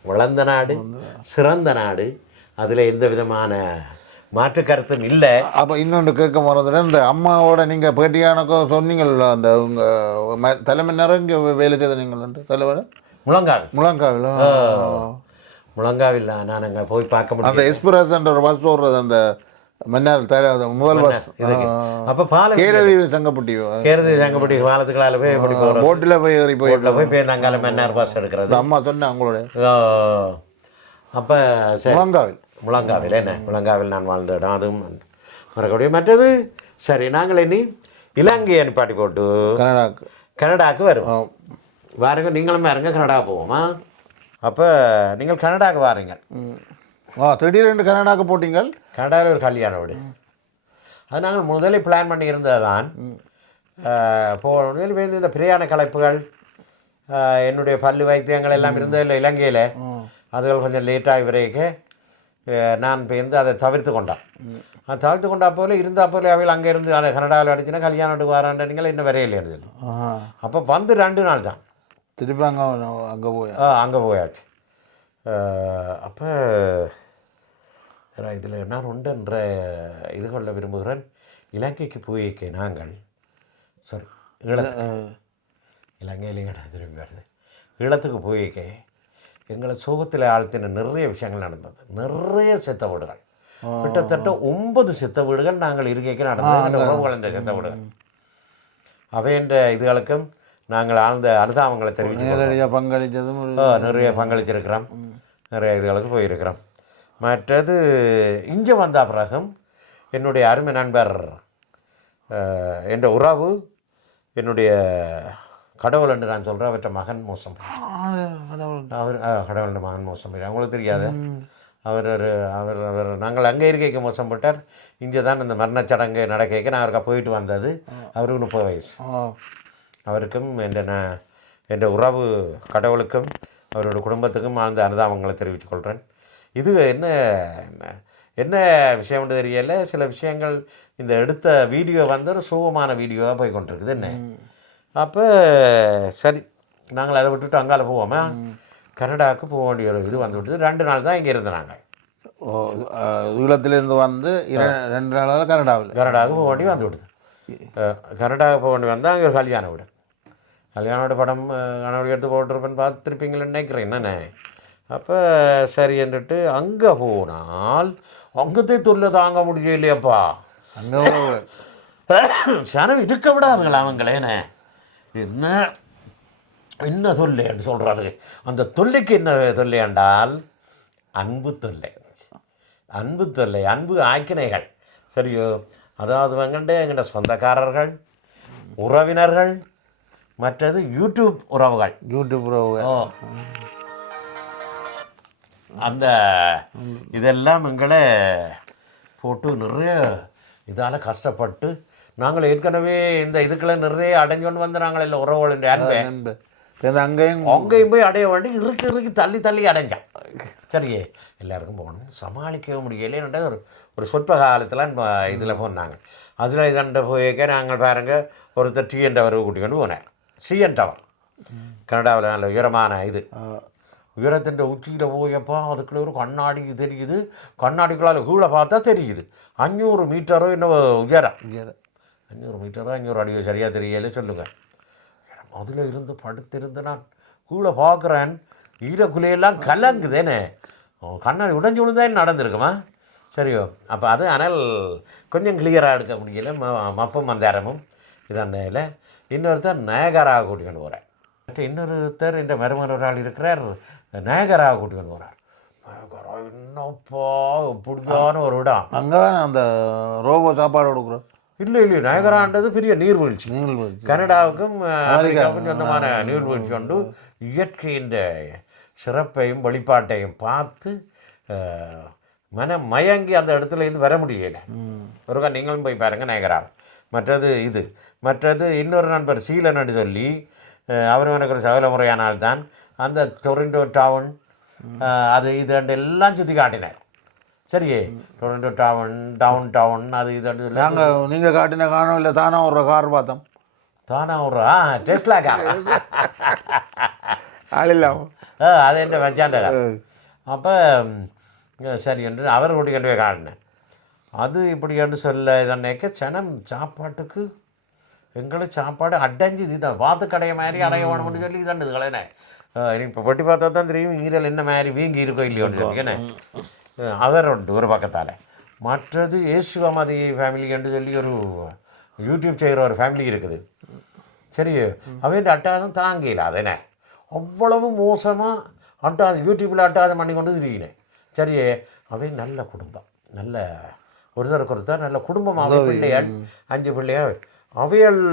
வளர்ந்த நாடு, சிறந்த நாடு. அதில் எந்த விதமான மாற்று கருத்தும் இல்லை. அப்போ இன்னொன்று கேட்க போகிறதுல இந்த அம்மாவோட நீங்கள் பேட்டியானக்கோ சொன்னீங்கள்ல அந்த உங்கள் தலைமை நேரம் இங்கே வேலை செய்த நீங்கள் தலைவர் முழங்காவில் நான் அங்கே போய் பார்க்க முடியும். அந்த எக்ஸ்பிரஸ் ஒரு பஸ் ஓடுறது அந்த மன்னார் முதல் பஸ். அப்போ பாலம் கேரதி சங்கப்பட்டி பாலத்துக்களால் போய் எப்படி போகிறோம். போட்டில் போய் ஏறி போய் நாங்கள் மன்னார் பஸ் எடுக்கிறது. அம்மா சொன்னேன் அவங்களோட. அப்போ முழங்காவில் என்ன முழங்காவில் நான் வாழ்ந்த இடம் அதுவும் மறக்கக்கூடிய. மற்றது சரி நாங்கள் இனி இலங்கையை நிப்பாட்டி போட்டு கனடாவுக்கு வருவோம். வாருங்க நீங்களும் வாருங்க கனடா போவோமா. அப்போ நீங்கள் கனடாவுக்கு வாருங்க. திடீரென்று கனடாவுக்கு போட்டீங்கள். கனடாவில் ஒரு கல்யாண வீடு. அது நாங்கள் முதலில் பிளான் பண்ணி இருந்தது தான். போன இந்த பிரயாண கலைப்புகள் என்னுடைய பல்லு வைத்தியங்கள் எல்லாம் இருந்ததில்லை இலங்கையில். அதுகள் கொஞ்சம் லேட்டாகி வரைக்கு நான் இப்போ அதை தவிர்த்து கொண்டான். அது தவிர்த்து கொண்டா போல இருந்தா போல அவைகள் அங்கே இருந்து கனடாவில் அடிச்சுன்னா கல்யாணத்துக்கு வரான்றீங்களா இன்னும் வரையில் இருந்தது. அப்போ வந்து 2 நாள் தான் திருப்பி அங்கே போயாச்சு. அப்போ இதில் நான் ஒன்றென்ற இது கொள்ள விரும்புகிறேன். இலங்கைக்கு போயிருக்கேன் நாங்கள் சாரி இலங்கையிலேங்க திரும்பி வருது. ஈழத்துக்கு போயிருக்கேன். எங்களை சோகத்தில் ஆழ்த்தின நிறைய விஷயங்கள் நடந்தது. நிறைய செத்த வீடுகள், கிட்டத்தட்ட 9 செத்த வீடுகள் நாங்கள் இருக்கைக்கு நடந்தது. உறவுகள் இந்த செத்த வீடுகள் அவைன்ற இதுகளுக்கும் நாங்கள் ஆழ்ந்த அனுதாபங்களை தெரிவித்து நிறைய பங்களிச்சிருக்கிறோம். நிறைய இதுகளுக்கு போயிருக்கிறோம். மற்றது இங்கே வந்த பிறகும் என்னுடைய அருமை நண்பர் என்ற உறவு என்னுடைய கடவுள் என்று நான் சொல்கிறேன், அவற்ற மகன் மோசம் அவர் கடவுள் மகன் மோசம் போயிட்டார். அவங்களுக்கு தெரியாது. அவர் நாங்கள் அங்கே இருக்கைக்கு மோசம் போட்டார். இங்கே தான் இந்த மரணச்சடங்கு நடக்க நான் அவருக்கா போயிட்டு வந்தது. அவருக்கு 30 வயசு. அவருக்கும் என்ற உறவு கடவுளுக்கும் அவரோட குடும்பத்துக்கும் ஆழ்ந்த அனுதாபங்களை தெரிவித்துக் கொள்கிறேன். இது என்ன விஷயம்னு தெரியல. சில விஷயங்கள் இந்த எடுத்த வீடியோ வந்து ஒரு சோகமான வீடியோவாக போய் கொண்டிருக்குது. என்ன அப்போ சரி, நாங்கள் அதை விட்டுட்டு அங்கால போவோமே, கனடாவுக்கு போக வேண்டிய ஒரு இது வந்து விட்டது. 2 நாள் தான் இங்கே இருந்தாங்க. ஈழத்திலேருந்து வந்து 2 நாளாக கனடாவுக்கு போக வேண்டி வந்து விடுது. கனடாவுக்கு போக வேண்டி வந்தால் அங்கே ஒரு கல்யாண வீடு. கல்யாண வீடு படம் கனவுடி எடுத்து போட்டிருப்பேன்னு பார்த்துருப்பீங்களேன்னு நினைக்கிறேன். என்னென்ன அப்போ சரி என்றுட்டு அங்கே போனால் அங்கத்தை தொல்லை தாங்க முடியலையப்பா. அங்கே சனம் இருக்க விடாதுங்களா அவங்களேன்னு. என்ன தொல்லைன்னு சொல்கிறது? அந்த தொல்லைக்கு என்ன தொல்லை என்றால் அன்பு தொல்லை. அன்பு ஆக்கினைகள். சரியோ? அதாவது எங்கள்கிட்ட சொந்தக்காரர்கள், உறவினர்கள், மற்றது யூடியூப் உறவுகள். அந்த இதெல்லாம் எங்களை போட்டு நிறைய இதால் கஷ்டப்பட்டு நாங்கள் ஏற்கனவே இந்த இதுக்குள்ள நிறைய அடைஞ்சோன்னு வந்து நாங்கள் இல்லை உறவுகளின் அன்பை அங்கேயும் போய் அடைய வேண்டி இறுக்கி தள்ளி அடைஞ்சான். சரியே, எல்லாருக்கும் போகணும், சமாளிக்க முடியலைன்ற ஒரு சொற்ப காலத்தில் இதில் போனாங்க. அதில் இதண்ட போய்க்க நாங்கள் பாருங்கள், ஒருத்தர் டிஎன் டவர் கூட்டிக்கொண்டு போனேன். சிஎன் டவர் கனடாவில் நல்ல உயரமான இது. உயரத்தின் உச்சியில் போயப்போ அதுக்குள்ள ஒரு கண்ணாடி தெரியுது. கண்ணாடிக்குள்ளால் கீழே பார்த்தா தெரியுது 500 மீட்டரோ இன்னும் உயரம். 500 மீட்டரோ 500 அடியோ சரியாக தெரியல சொல்லுங்கள். அதில் இருந்து படுத்திருந்து நான் கீழே பார்க்குறேன், ஈரக்குலையெல்லாம் கலங்குதேனே. கண்ணாடி உடைஞ்சு விழுந்தான்னு நடந்திருக்குமா? சரியோ? அப்போ அது ஆனால் கொஞ்சம் கிளியராக எடுக்க முடியல. மப்பும் மந்தாரமும் இதன்னையில் இன்னொருத்தர் நயகராக கூட்டிக்கொண்டு போகிறேன். இன்னொருத்தர் இந்த மருமகன் ஒரு ஆள் இருக்கிறார், நயகராக கூட்டிக்கொண்டு போகிறார். நயகரா என்னப்பா எப்படியான ஒரு இடம். அங்கே தான் அந்த ரோபோ சாப்பாடு கொடுக்குறோம். இல்லை நயகரான்றது பெரிய நீர்வீழ்ச்சி. கனடாவுக்கும் அமெரிக்காவுக்கும் சொந்தமான நீர்வீழ்ச்சி கொண்டு இயற்கையின் சிறப்பையும் வெளிப்பாட்டையும் பார்த்து மனம் மயங்கி அந்த இடத்துல இருந்து வர முடியலை. ஒருக்கா நீங்களும் போய் பாருங்கள் நயகரா. மற்றது இன்னொரு நண்பர் சீலன்னு சொல்லி, அவரும் எனக்கு ஒரு சகல முறையான ஆள் தான். அந்த டொரண்டோ டவுன் அது இது எல்லாம் சுற்றி காட்டினார். சரியே, டொரண்டோ டவுன் அது இது நாங்கள் நீங்கள் காட்டின காணும் இல்லை, தானா ஒரு கார் பார்த்தோம். தானா ஒரு டெஸ்லா கார் ஆள் இல்லாம அது என்ன வச்சாண்ட கார். அப்போ சரி என்று அவர் கூட்டிக்கொண்டு போய் காட்டினேன். அது இப்படி என்று சொல்ல இதன்னைக்க சனம் சாப்பாட்டுக்கு எங்களுக்கு சாப்பாடு அடைஞ்சி இதுதான் வாத்து கடைய மாதிரி அடைய வேணும்னு சொல்லி இதான் இதுகளேனே. இப்போ பட்டி பார்த்தா தான் தெரியும் ஈரல் என்ன மாதிரி வீங்கி இருக்கோ இல்லையோன்னு. அவர் உண்டு ஒரு பக்கத்தால். மற்றது ஏசுவமதி ஃபேமிலி என்று சொல்லி ஒரு யூடியூப் செய்கிற ஒரு ஃபேமிலி இருக்குது. சரி, அவன் அட்டாதம் தாங்கல. அதனே அவ்வளவு மோசமாக யூடியூப்பில் அட்டாதம் பண்ணி கொண்டு திரியினேன். சரியே, அவன் நல்ல குடும்பம், நல்ல ஒருத்தர் நல்ல குடும்பமாக பிள்ளையாள் 5 பிள்ளையாள். அவையல்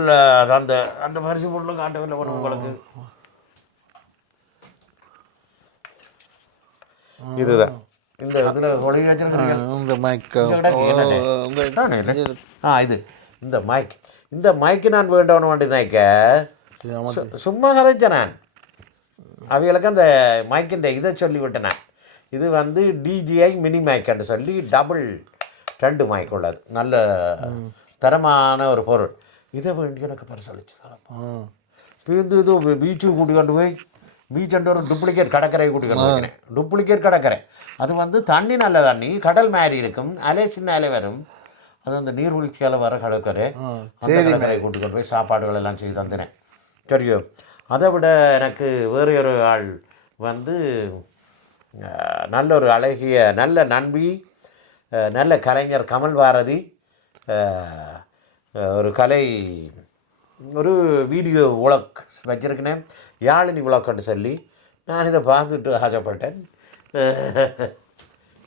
அந்த அந்த பரிசு பொருளும் காட்டவில்லை வரும் உங்களுக்கு. இதுதான் இந்த இதில் ஒளி இது இந்த மைக்கு நான் வேண்டவன வேண்டினாய்க்க சும்மா கதைச்சேன் நான். அவைகளுக்கு அந்த மைக்கின்ற இதை சொல்லிவிட்டேன் நான். இது வந்து டிஜிஐ மினி மைக்குன்னு சொல்லி டபுள் 2 மைக் உள்ளது, நல்ல தரமான ஒரு பொருள். இதை வேண்டி எனக்கு பரிசளிச்சு தான் இப்போ இது பீச்சுக்கு கூட்டிக்கொண்டு போய் பீச் ஒரு டூப்ளிகேட் கடற்கரை கூட்டிக்கொண்டு போகிறேன். டூப்ளிகேட் கடற்கரை அது வந்து தண்ணி நல்ல தண்ணி, கடல் மாதிரி இருக்கும், அலை சின்ன அலை வரும். அது அந்த நீர்வீழ்ச்சியால் வர கடற்கரை. அந்த கடற்கரை கூட்டிக்கொண்டு போய் சாப்பாடுகள் எல்லாம் செய்து தந்தினேன். சரியோ? அதை விட எனக்கு வேறு ஒரு ஆள் வந்து நல்ல ஒரு அழகிய நல்ல நண்பி, நல்ல கலைஞர் கமல் பாரதி ஒரு வீடியோ உலக் வச்சுருக்கேன், யாழினி உலக்கன்னு சொல்லி. நான் இதை பார்த்துட்டு ஆசைப்பட்டேன்.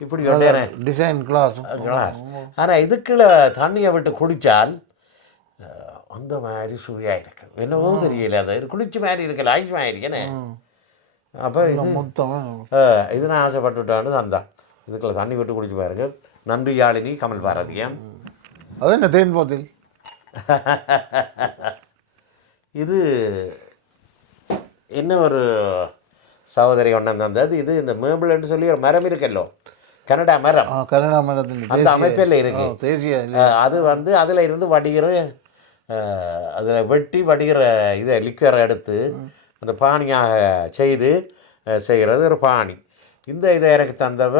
இப்படி கொண்டேன் டிசைன் கிளாஸ். ஆனால் இதுக்குள்ள தண்ணியை விட்டு குடித்தால் அந்த மாதிரி சுவையாக இருக்கு என்னவோ தெரியல அது குளிர்ச்சி மாதிரி இருக்கல ஐஸ் மாதிரி இருக்கேனே அப்போ இது இது நான் ஆசைப்பட்டுட்டான்னு தந்தான் இதுக்குள்ள தண்ணி விட்டு குடிச்சு பாருங்க நன்றி யாழினி கமல் பாரதியம் அது என்ன தேன் போத்தில் இது என்ன ஒரு சகோதரி ஒன்று தந்தது இது இந்த மேபிள்னு சொல்லி ஒரு மரம் இருக்கல்லோ கனடா மரம் அந்த அமைப்பில் இருக்கு அது வந்து அதில் இருந்து வடிகிற அதில் வெட்டி வடிகிற இதை லிக்கரை எடுத்து அந்த பானியாக செய்து செய்கிறது ஒரு பானி இந்த இதை எனக்கு தந்தவ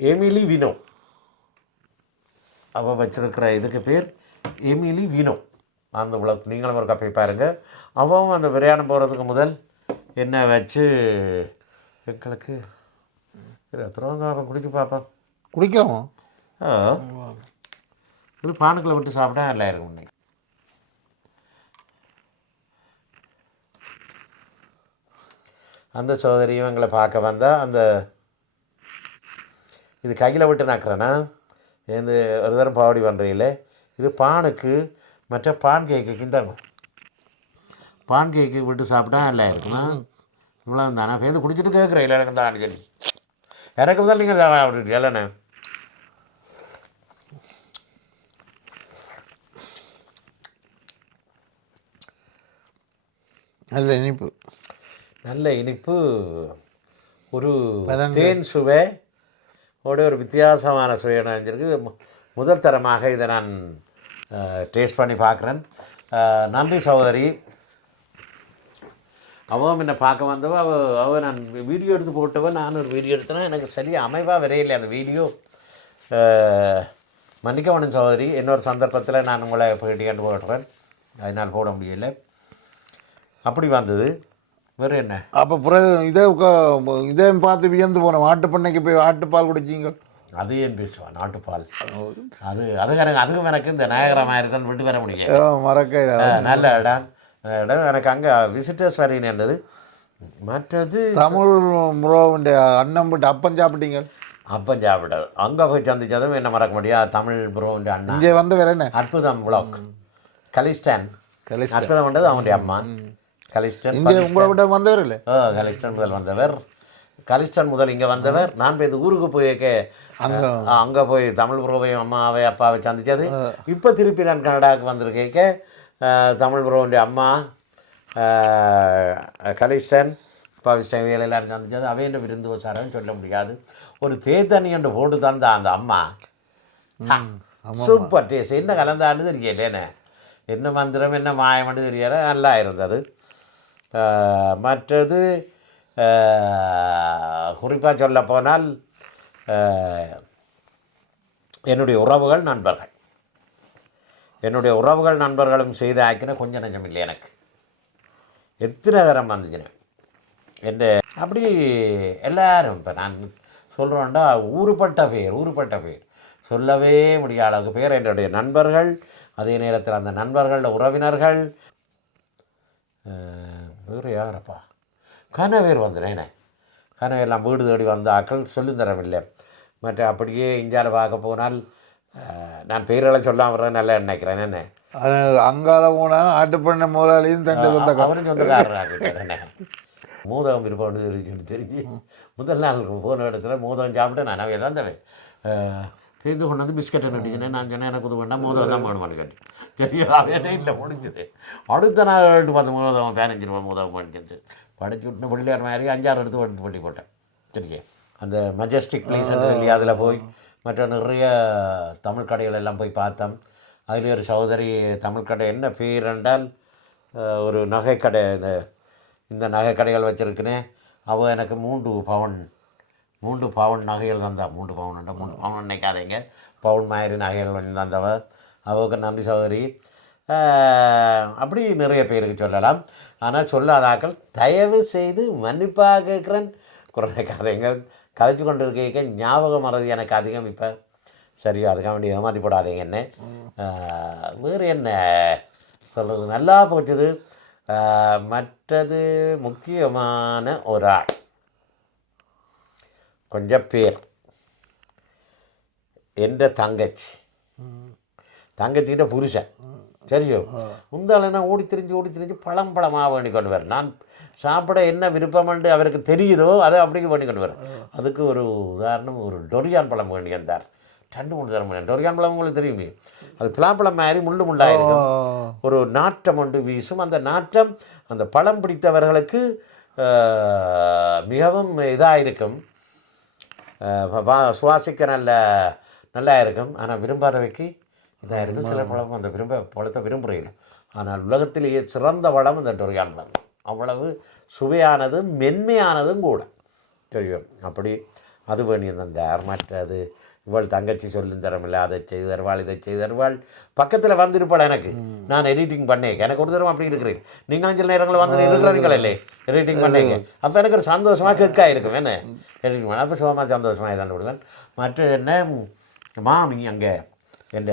எமிலி வினோ அவள் வச்சிருக்கிற இதுக்கு பேர் எமிலி வினோ அந்த உலக நீங்களும் ஒரு கப்பை பாருங்கள் அவன் அந்த பிரயாணம் போகிறதுக்கு முதல் என்ன வச்சு எங்களுக்கு எத்தனை குடிச்சு பார்ப்பேன் குடிக்காம இது பானுக்களை விட்டு சாப்பிட்டா நல்லா இருக்கும் இன்னைக்கு அந்த சோதரியும் எங்களை பார்க்க வந்தால் அந்த இது கையில் விட்டு நக்கிறேன்னா இந்த ஒரு தரம் பாவடி பண்ணுறீங்களே இது பானுக்கு மற்ற பான் கேக்கு தாங்க பான் கேக்கு விட்டு சாப்பிட்டா நல்லா இருக்குமா இவ்வளோ தானே பேருந்து குடிச்சிட்டு கேட்குறேன் இல்லை எனக்கு தான் சொல்லி எனக்கு முதல் நீங்கள் அப்படி இல்லைண்ணே நல்ல இனிப்பு நல்ல இனிப்பு ஒரு தேன் சுவை ஒரு வித்தியாசமான சுவை நினைஞ்சிருக்கு முதல் தரமாக இதை நான் டேஸ்ட் பண்ணி பார்க்குறேன் நன்றி சகோதரி அவன் என்னை பார்க்க வந்தவ அவள் நான் வீடியோ எடுத்து போட்டவன் நான் ஒரு வீடியோ எடுத்தேன்னா எனக்கு சரியாக அமைவாக வரையில்லை அந்த வீடியோ மன்னிக்கவனும் சகோதரி இன்னொரு சந்தர்ப்பத்தில் நான் உங்களை பேட்டியாண்டு போடுறேன் அதனால் போட முடியலை அப்படி வந்தது வேறு என்ன அப்போ பிறகு இதே பார்த்து வியந்து போனோம் ஆட்டுப்பண்ணைக்கு போய் ஆட்டுப்பால் குடிச்சிங்க அது ஏன் பேசுவான் நாட்டுப்பால் அதுவும் எனக்கு இந்த நாயகராமாயிரத்தான் விட்டு வர முடியும் மறக்க நல்ல இடம் எனக்கு அங்கே விசிட்டர்ஸ் வரையினது மற்றது தமிழ் ப்ரோவுடைய அண்ணன் விட்டு அப்பம் சாப்பிட்டீங்க அப்பம் சாப்பிட்டது அங்கே போய் சந்திச்சதும் என்ன மறக்க முடியாது தமிழ் ப்ரோவுடைய அண்ணன் இங்கே வந்து வேற என்ன அற்புதம் ப்ளாக் கலிஸ்டன் அற்புதம் பண்ணது அவனுடைய அம்மா கலிஸ்டன் இங்கே உங்களை விட வந்தவர் இல்லை கலிஸ்டன் முதல் வந்தவர் கலிஸ்டன் முதல் இங்கே வந்தவர் நான் போய் இந்த ஊருக்கு போய் அங்கே போய் தமிழ் ப்ரோவையும் அம்மாவை அப்பாவை சந்தித்தது இப்போ திருப்பி நான் கனடாவுக்கு வந்திருக்கேன் தமிழ் ப்ரோவுடைய அம்மா கலிஸ்டன் பாவிஸ்டன் எல்லாரும் சந்தித்தது அவையின் விருந்து வச்சாரன்னு சொல்ல முடியாது ஒரு தேத்தண்ணி என்று போட்டு தந்த அந்த அம்மா சூப்பர் டேஸ்ட் என்ன கலந்தான்னு தெரியலேண்ணே என்ன மந்திரம் என்ன மாயம்னு தெரியல நல்லா இருந்தது மற்றது குறிப்பாக சொல்ல போனால் என்னுடைய உறவுகள் நண்பர்களும் செய்த ஆக்கின கொஞ்சம் நஞ்சம் இல்லை எனக்கு எத்தனை தரம் வந்துச்சுன்னு என் அப்படி எல்லாரும் இப்போ நான் சொல்கிறோன்னா ஊறுபட்ட பேர் சொல்லவே முடியாத அளவுக்கு பேர் என்னுடைய நண்பர்கள் அதே நேரத்தில் அந்த நண்பர்களோட உறவினர்கள் வேறு யாரப்பா கனவேர் வந்துடுறேனே கனவேர்லாம் வீடு தேடி வந்த ஆக்கள் சொல்லித்தரவில்லை மற்ற அப்படியே இந்தியாவில் பார்க்க போனால் நான் பேரெல்லாம் சொல்லாம வர்றேன் நல்லா நினைக்கிறேன் என்ன அங்கால போனால் ஆட்டுப்பண்ண முதலாளியும் அவரும் சொந்தக்காரன் மோதகம் இருப்பான்னு தெரிஞ்சு முதல் நாள் போன இடத்துல மோதகம் சாப்பிட்டு நான் அவையை தந்தவன் பேருந்து கொண்டு வந்து பிஸ்கட்டை நட்டிச்சுனேன் நான் சொன்னேன் எனக்கு இது வேண்டாம் மோதகம் தான் வேணுமான்னு கேட்டு சரி அவையே இல்லை முடிஞ்சுது அடுத்த நாள் 10 மோதகம் 15 ரூபா மோதகம் பண்ணிக்கிச்சு படிச்சு விட்டுன பிள்ளையார் மாதிரி 5-6 எடுத்து எடுத்து பண்ணி போட்டேன் சரிங்க அந்த மஜஸ்டிக் பிளேஸ் சொல்லி அதில் போய் மற்ற நிறைய தமிழ் கடைகள் எல்லாம் போய் பார்த்தோம் அதில் ஒரு சகோதரி தமிழ் கடை என்ன பேர் என்றால் ஒரு நகைக்கடை இந்த நகைக்கடைகள் வச்சுருக்கிறேன் அவள் எனக்கு 3 பவுன் நகைகள் தந்தா 3 பவுன் நினைக்காதீங்க பவுன் மாதிரி நகைகள் தந்தவ அவளுக்கு நன்றி சகோதரி அப்படி நிறைய பேருக்கு சொல்லலாம் ஆனால் சொல்லாதாக்கள் தயவு செய்து மன்னிப்பாக கேட்குறேன் குறை கதைங்க கதைச்சு கொண்டு இருக்க ஞாபகம் மறதி எனக்கு அதிகம் இப்போ சரியா அதுக்காக வேண்டி ஏமாற்றி போடாதீங்க என்ன வேறு என்ன சொல்கிறது நல்லா போச்சுது மற்றது முக்கியமான ஒரு ஆள் கொஞ்சம் பேர் என்ற தங்கச்சிக்கிட்ட புருஷன் சரியோ முந்தாளனா ஓடி திரிஞ்சு பழமாக வேண்டி கொண்டு வரேன். நான் சாப்பிட என்ன விருப்பம்னு அவருக்கு தெரியுதோ அதை அப்படியே வேண்டி கொண்டு வரேன். அதுக்கு ஒரு உதாரணம், ஒரு டொரியான் பழம் வேண்டி வந்தார். 2-3 தரம் டொரியான் பழம் உங்களுக்கு தெரியுமே, அது பலாப்பழம் மாதிரி முள்ளாயிருக்கும், ஒரு நாற்றம் ஒன்று வீசும். அந்த நாற்றம் அந்த பழம் பிடித்தவர்களுக்கு மிகவும் இதாக இருக்கும், சுவாசிக்க நல்லா இருக்கும். ஆனால் விரும்பாதவைக்கு இதாக இருக்கும். சில பழம் அந்த பழத்தை விரும்புகிறீங்க. ஆனால் உலகத்திலேயே சிறந்த பழம் இந்த டொரியான் பழம். அவ்வளவு சுவையானதும் மென்மையானதும் கூட தெரியும். அப்படி அது வேண்டி தந்தார். மற்றது இவள் தங்கச்சி சொல்லும் தரமில்லை, அதை செய்து தருவாள், இதை செய்து தருவாள். பக்கத்தில் வந்திருப்பாள். எனக்கு நான் எடிட்டிங் பண்ணேன், எனக்கு ஒரு தரம் அப்படி இருக்கிறேன். நீங்கள் சில நேரங்களில் வந்து இருக்கிறீங்களே எடிட்டிங் பண்ணீங்க. அப்போ எனக்கு ஒரு சந்தோஷமாக கிளிக்காக இருக்கும். என்ன எடிட்டிங் பண்ண அப்போ சுகமாக சந்தோஷமாக இதான் விடுவேன். மற்றது என்ன, மாமி அங்கே என்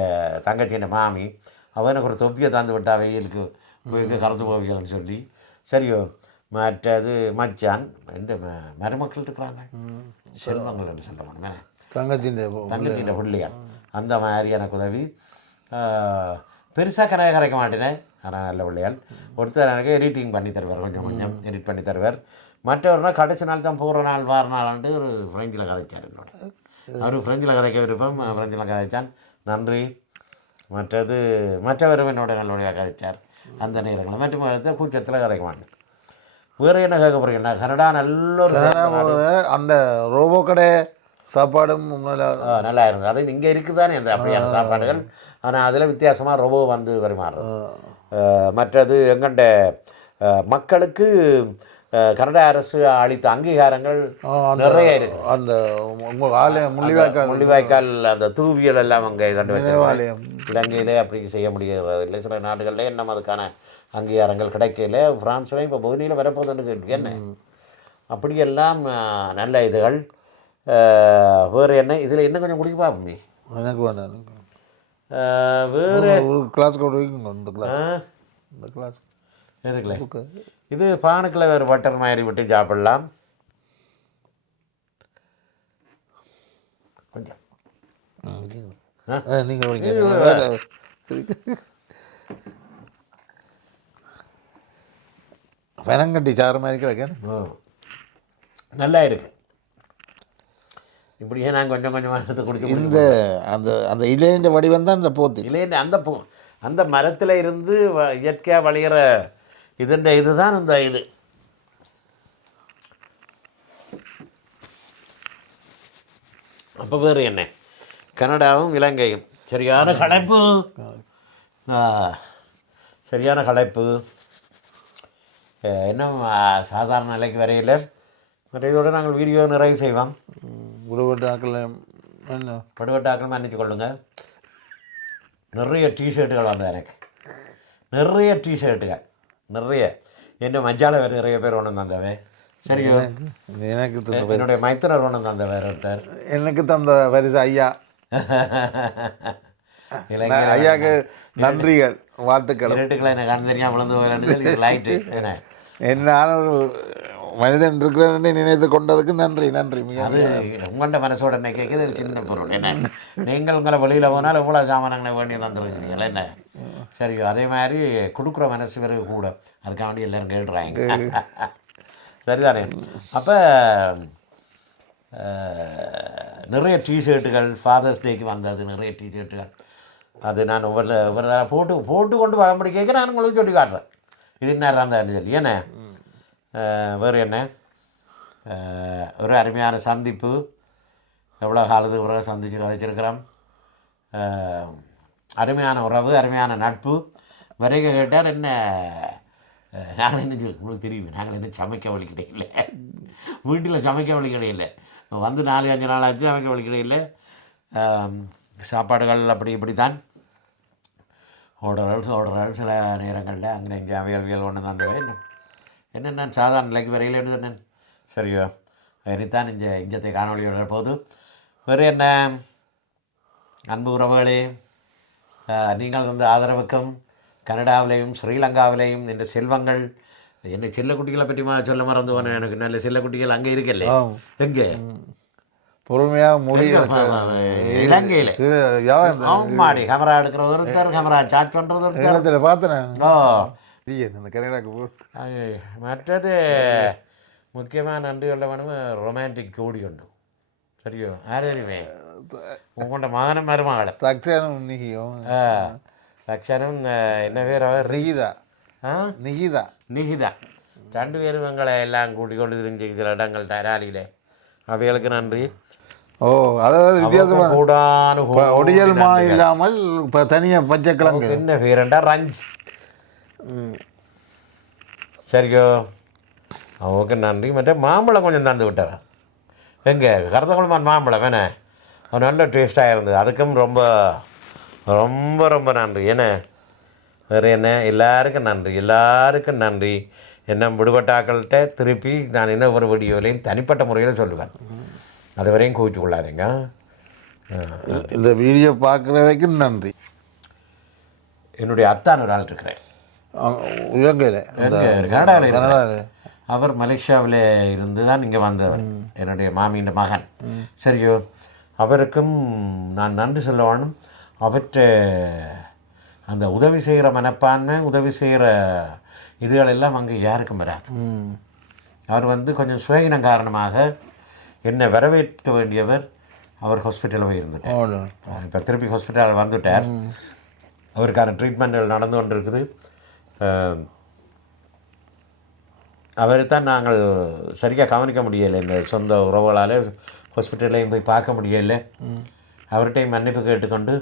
தங்கச்சி என் மாமி அவன் எனக்கு ஒரு தொப்பியை தந்து விட்டா வெயிலுக்கு போய் கருத்து போவியல்னு சொல்லி. சரியோ. மற்றது மச்சான் எந்த மருமக்கள் இருக்கிறாங்க, செல்வங்கள் என்று சொல்லுவாங்க, தங்கச்சின் பிள்ளையான். அந்த மாதிரி எனக்கு உதவி. பெருசாக கரைக்க மாட்டேனேன், ஆனால் நல்ல பிள்ளையால். ஒருத்தர் எனக்கு எடிட்டிங் பண்ணி தருவார், கொஞ்சம் எடிட் பண்ணி தருவார். மற்றவர்னா கடைசி நாள் தான் போகிற நாள் வார நாளாண்டு ஒரு ஃப்ரெஞ்சில் கதைச்சார் என்னோட. அவர் ஃப்ரெஞ்சில் கதைக்க விருப்பம், ஃப்ரெஞ்சில் கதைச்சான். நன்றி. மற்றவரும் என்னோட நல்லபடியாக கதைச்சார் அந்த நேரங்களில். மற்றும் கூச்சத்தில் கதைக்க மாட்டேன். வேறு என்ன கேட்க போகிறீங்க? கனடா நல்ல ஒரு அந்த ரோபோ கடை சாப்பாடும் நல்லா இருந்தது. அது இங்கே இருக்குதானே அந்த அப்படியான சாப்பாடுகள். ஆனால் அதில் வித்தியாசமாக ரோபோ வந்து வருமாறும். மற்றது எங்கண்ட மக்களுக்கு கனடா அரசு அளித்த அங்கீகாரங்கள் நிறைய இருக்கு. அந்த முள்ளிவாய்க்கால் அந்த தூவியல் எல்லாம் அங்கே இலங்கையிலே அப்படி செய்ய முடியாது. இல்லை சில நாடுகளில் இன்னும் அதுக்கான அங்கீகாரங்கள் கிடைக்கல. பிரான்ஸ்லையும் இப்போ பகுதியில் வரப்போகுதுன்னு கேட்டு என்ன அப்படியெல்லாம் நல்ல இதுகள். வேறு என்ன இதில் என்ன கொஞ்சம் குடிக்க பார்ப்போமே. எனக்கு வேண்டாம். வேறு கிளாஸ் இந்த கிளாஸ் எதுக்குல இது பானுக்கில் வேறு பட்டர் மாதிரி விட்டு சாப்பிடலாம். கொஞ்சம் நீங்கள் பனங்கட்டி சாறு மாதிரி கிடைக்க நல்லா இருக்கு. இப்படியே நான் கொஞ்சமாக எடுத்து குடிச்சு இந்த அந்த இலையின் வடிவம் தான் இந்த போத்து இலையின் அந்த மரத்தில் இருந்து இயற்கையாக வளைகிற இதுதான் இந்த இது. அப்போ வேறு என்ன, கனடாவும் இலங்கையும் சரியான களைப்பு, சரியான களைப்பு. இன்னும் சாதாரண நிலைக்கு வரையில் மற்ற இதோடு நாங்கள் வீடியோ நிறைவு செய்வோம். விடுவட்டாக்கள் மன்னிச்சு கொள்ளுங்கள். நிறைய டிஷர்ட்டுகள் வந்தது எனக்கு, நிறைய டிஷர்ட்டுகள் நிறைய. என்ன மஞ்சால வேறு நிறைய பேர் ஒன்று தந்தவே. சரியோ. எனக்கு என்னுடைய மைத்தினர் ஒன்று தந்த வேறு ஒருத்தர் எனக்கு தந்த பரிசு ஐயா. ஐயாவுக்கு நன்றிகள், வாழ்த்துக்கள். இருட்டுக்களை எனக்கு கண் தெரியாமல் விழுந்து போயிட்டு லைட்டு என்ன ஒரு மனிதன் இருக்கிறேன்னு நினைத்து கொண்டதுக்கு நன்றி. அது உங்கள்கிட்ட மனசோட என்ன கேட்குது சின்ன பொருள். என்ன நீங்கள் உங்களை வெளியில் போனால் எவ்வளோ சாமானங்களை வேண்டி தந்துருக்கிறீங்களா என்ன. சரியோ. அதே மாதிரி கொடுக்குற மனசு பிறகு கூட, அதுக்காக வேண்டி எல்லோரும் கேட்டுறாங்க. சரிதானே. அப்போ நிறைய டிஷர்ட்டுகள் ஃபாதர்ஸ் டேக்கு வந்தது, நிறைய டிஷர்ட்டுகள். அது நான் ஒவ்வொரு போட்டு கொண்டு வரும்படி கேட்க நான் உங்களுக்கு சொல்லி காட்டுறேன். இது என்ன இருந்தான்னு சொல்லி. என்ன வேறு என்ன, ஒரு அருமையான சந்திப்பு. எவ்வளோ காலத்துக்கு பிறகு சந்தித்து கதைச்சிருக்கிறோம். அருமையான உறவு, அருமையான நட்பு. வரைக கேட்டால் என்ன, நாங்கள் என்ன சொல்லி உங்களுக்கு தெரியும், நாங்கள் என்ன சமைக்க வழி கிடையில, வீட்டில் சமைக்க வழி கிடையில. வந்து 4-5 நாள் ஆச்சு, சமைக்க வழி கிடையில. சாப்பாடுகள் அப்படி இப்படி தான் ஓடுறாள் சில நேரங்களில் அங்கே இங்கே அவியல் ஒன்று தந்தவை. என்னென்ன சாதாரண நிலைக்கு வரையில் என்ன சொன்னேன். சரியோ. இனித்தான் இஞ்சத்தை காணொலியோட போது வேறு என்ன, அன்பு உறவுகளே, நீங்கள் வந்து ஆதரவுக்கும் கனடாவிலேயும் ஸ்ரீலங்காவிலேயும் இந்த செல்வங்கள், என்ன செல்ல குட்டிகளை பற்றி சொல்ல மறந்து போனேன். எனக்கு நல்ல செல்ல குட்டிகள் அங்கே இருக்கல்ல. எங்கே பொறுமையாக முடிய இலங்கையில் ஆமாடி கேமரா எடுக்கிற ஒருத்தர் கேமரா சார்ஜ் பண்ணுறது ஒருத்தர் இடத்துல பார்த்தேன். ஓ இந்த கனடாக்கு போ. மற்றது முக்கியமாக நன்றி சொல்ல வேணும் ரொமான்டிக் ஜோடி உண்டு சரியோ ஆரோமே உங்கள்கிட்ட மகனும் மருமகளை தக்ஷனும் நிகியும் லக்ஷனும் என்ன பேர் அவர் நிகிதா நிகிதா நிகிதா 2 பேரும் எங்களை எல்லாம் கூட்டிக் கொண்டு தெரிஞ்சு சில இடங்கள் ராலியில் அவைகளுக்கு நன்றி. ஓ அதாவது வித்தியாசமான கூடானு ஒடியல் மா இல்லாமல் இப்போ தனியாக பச்சைக்கிழங்கு என்ன பேருண்டா ரஞ்ச் சரியோ அவனுக்கு நன்றி. மற்ற மாம்பழம் கொஞ்சம் தந்து விட்டவன் எங்கே கருத்தகுளமான் மாம்பழம் வேணே அவன் நல்ல டேஸ்ட்டாக இருந்தது அதுக்கும் ரொம்ப ரொம்ப ரொம்ப நன்றி. என்ன வேறு என்ன எல்லாருக்கும் நன்றி எல்லாருக்கும் நன்றி. என்ன விடுபட்டாக்கள்கிட்ட திருப்பி நான் என்ன ஒரு வீடியோலையும் தனிப்பட்ட முறையில் சொல்லுவேன் அது வரையும் கோவிச்சு கொள்ளாதீங்க. இந்த வீடியோ பார்க்குற வரைக்கும் நன்றி. என்னுடைய அத்தான் ஒரு ஆள் இருக்கிறேன் இலங்கையில் கனடாவில் அவர் மலேசியாவில் இருந்து தான் இங்கே வந்தவர் என்னுடைய மாமியின் மகன் சரியோ அவருக்கும் நான் நன்றி சொல்ல வேணும். அவற்றை அந்த உதவி செய்கிற மனப்பான்மை உதவி செய்கிற இதுகளெல்லாம் அங்கே யாருக்கும் வராது. அவர் கொஞ்சம் சுயகினம் காரணமாக என்னை வரவேற்க வேண்டியவர் அவர் ஹாஸ்பிட்டலில் போய் இருந்துட்டார். இப்போ திருப்பி ஹாஸ்பிட்டலில் வந்துட்டார். அவருக்கான ட்ரீட்மெண்ட்கள் நடந்து கொண்டு இருக்குது. அவரை தான் நாங்கள் சரியாக கவனிக்க முடியலை இந்த சொந்த உறவுகளால் ஹாஸ்பிட்டல்லையும் போய் பார்க்க முடியலை. அவர்கிட்டையும் மன்னிப்பு கேட்டுக்கொண்டு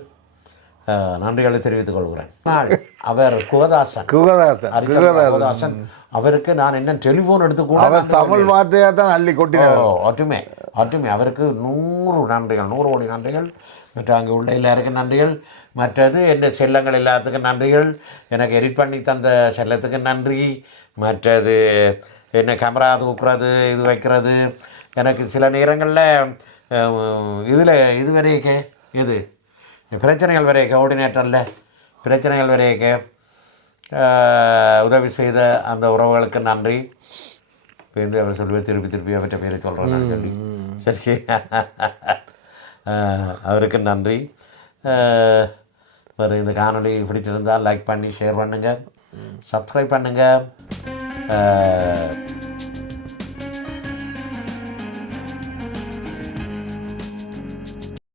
நன்றிகளை தெரிவித்துக் கொள்கிறேன். அவர் குகதாசன் அவருக்கு நான் என்ன டெலிஃபோன் எடுத்துக்கூட தமிழ் வார்த்தையாக தான் அள்ளி கொட்டினார். ஒற்றுமை ஒற்றுமை அவருக்கு 100 நன்றிகள் 100 கோடி நன்றிகள். மற்ற அங்கே உள்ள எல்லாருக்கும் நன்றிகள். மற்றது என் செல்லங்கள் எல்லாத்துக்கும் நன்றிகள். எனக்கு எடிட் பண்ணி தந்த செல்லத்துக்கு நன்றி. மற்றது என்ன கேமரா தூக்குறது இது வைக்கிறது எனக்கு சில நேரங்களில் இதில் இது வரைக்கே இது பிரச்சனைகள் வரைய கோஆர்டினேட்டரில் பிரச்சனைகள் வரையக்க உதவி செய்த அந்த உறவுகளுக்கு நன்றி. இப்போ அவர் சொல்லுவேன் திருப்பி அவற்றை பேரை சொல்கிறேன்னு சொல்லி சரி அவருக்கு நன்றி. வேறு இந்த காணொலி பிடிச்சிருந்தால் லைக் பண்ணி ஷேர் பண்ணுங்கள் சப்ஸ்கிரைப் பண்ணுங்கள்.